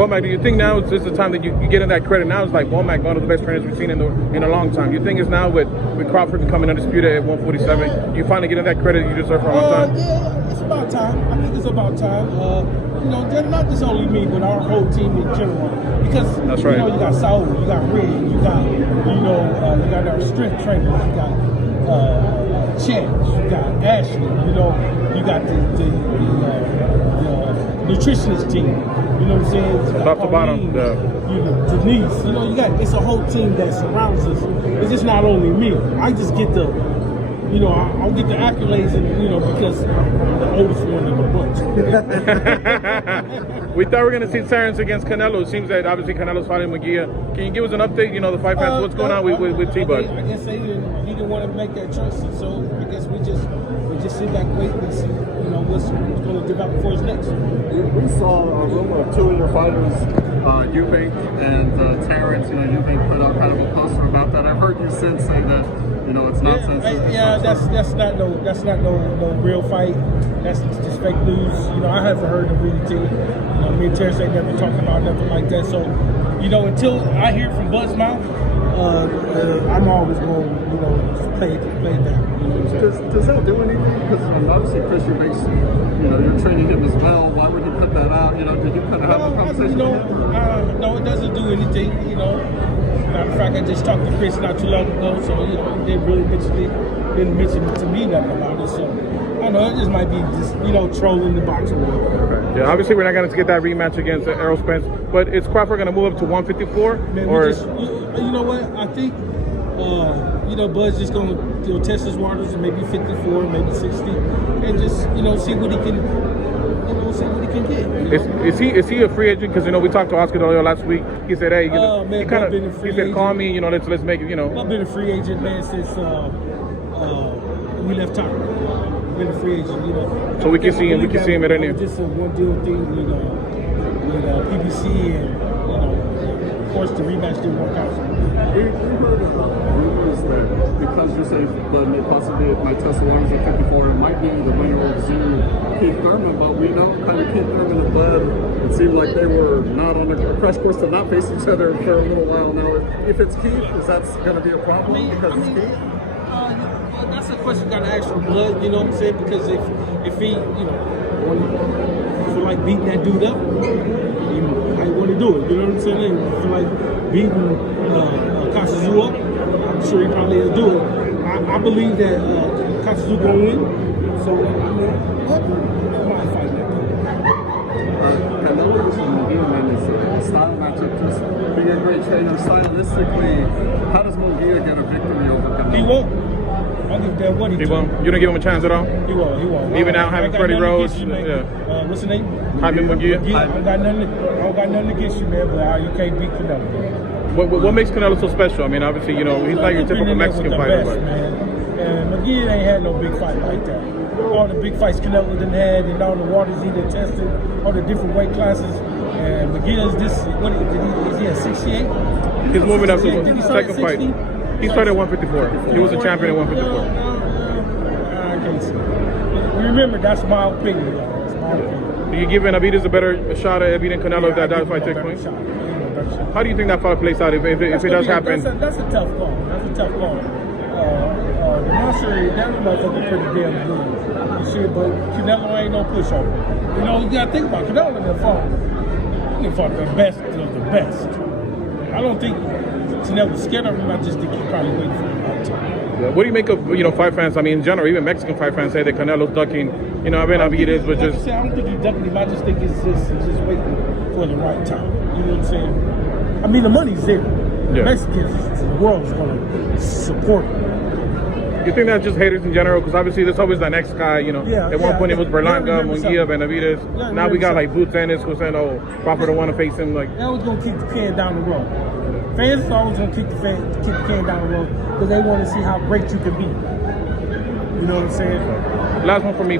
Womack, do you think now is just the time that you get in that credit? Now it's like Womack, one of the best trainers we've seen in a long time. You think it's now with Crawford becoming undisputed at 147, you finally get in that credit you deserve for a long time? Yeah, it's about time. I think it's about time. You know, not just only me, but our whole team in general. Because that's right. You know, you got Saul, you got Red, you got you got our strength trainers, you got Chance, you got Ashley, you know, you got the nutritionist team. You know what I'm saying? Top to bottom, you know, Denise. You know, it's a whole team that surrounds us. It's just not only me. I just get the, you know, I'll get the accolades, and you know, because I'm the oldest one in the bunch. We thought we were going to see Terence against Canelo. It seems that obviously Canelo's fighting Munguia. Can you give us an update? You know, the fight fans, what's going on with T-Bud? I guess he didn't want to make that choice, so I guess we just sit back, wait, and see, you know, what's going to develop before his next. We saw a rumor of two of your fighters, Eubank and Terence. You know, Eubank put out kind of a poster about that. I've heard you since say that, you know, it's nonsense. That's not no real fight. That's just fake news. You know, I haven't heard of anything. You know, me and Terence ain't never talking about nothing like that. So, you know, until I hear from Bud's mouth, I'm always going to, you know, just play it down. You know what I'm saying? Does that do anything? Because obviously Chris Eubank's, you know, you're training him as well. Why would you put that out? You know, did you kind of have a conversation with him? No, it doesn't do anything. You know, matter of fact, I just talked to Chris not too long ago, so you know, he didn't mention it to me nothing about it. So I don't know, it just might be just, you know, trolling the box or whatever. Right. Yeah, obviously we're not going to get that rematch against Errol Spence, but is Crawford going to move up to 154? Man, or you know what? I think you know, Bud's just going to, you know, test his waters and maybe 54, maybe 60, and just, you know, see what he can. See what he can get. Is he a free agent? Because you know we talked to Oscar De Leon last week. He said, "Hey, man, he said, call me. You know, let's make it. You know, I've been a free agent, man, since we left Tucker. Been a free agent, you know. So we can see him. We can see him at any. Just a one deal thing with PBC, and you know, of course the rematch didn't work out. We heard rumors that because you say Bud may possibly might test the waters at 54, it might be the winner of Keith Thurman, but we know kind of Keith Thurman and Bud, it seemed like they were not on a crash course to not face each other for a little while now. If it's Keith, is that going to be a problem because it's Keith? That's a question you got to ask for Bud, you know what I'm saying? Because if he, you know, feel like beating that dude up, he might want to do it, you know what I'm saying? If you feel like beating Kasazu up, I'm sure he probably will do it. I believe that Kasazu going to win, so I mean, I might fight that. Canelo is a style matchup, just being a great trainer. Stylistically, how does Munguia get a victory over Canelo? He won't. I think that what he won't. You don't give him a chance at all? He won't. Even now having Freddie Rhodes. What's his name? Jaime Munguia. I don't got nothing against you, man, but you can't beat Canelo. What makes Canelo so special? I mean, obviously, you know, he's like your typical Mexican fighter. Best, man. And Munguia ain't had no big fight like that. All the big fights Canelo done had, and all the waters he done tested, all the different weight classes. And Munguia's is he at 68? He's moving up to the second fight. He started at 154. He was a champion at 154. I can't see. Remember, that's my opinion, y'all. That's my opinion. Do you give Benavidez a better shot at beating Canelo if that fight takes place? How do you think that fight plays out if it does happen? That's a tough call. That's a tough call. The monster, that motherfucker pretty damn good. You see, but Canelo ain't no pushover. You know, you gotta think about it. Canelo done fought the best of the best. I don't think Canelo's scared of him. I just think he's probably waiting for him out time. Yeah. What do you make of, you know, fight fans? I mean, in general, even Mexican fight fans say that Canelo's ducking. You know, Benavidez was just. I don't think he's ducking him. I just think it's just waiting for the right time. You know what I'm saying? I mean, the money's there. Yeah. Mexicans, the world's going to support him. You think that's just haters in general? Because obviously there's always that next guy, you know. At one point it was Berlanga, Munguia, Benavidez. Now we got like Boots Ennis who said, oh, Crawford don't want to face him. Like that was going to kick the can down the road. Fans are always going to kick the can down the road because they want to see how great you can be. You know what I'm saying? Last one for me.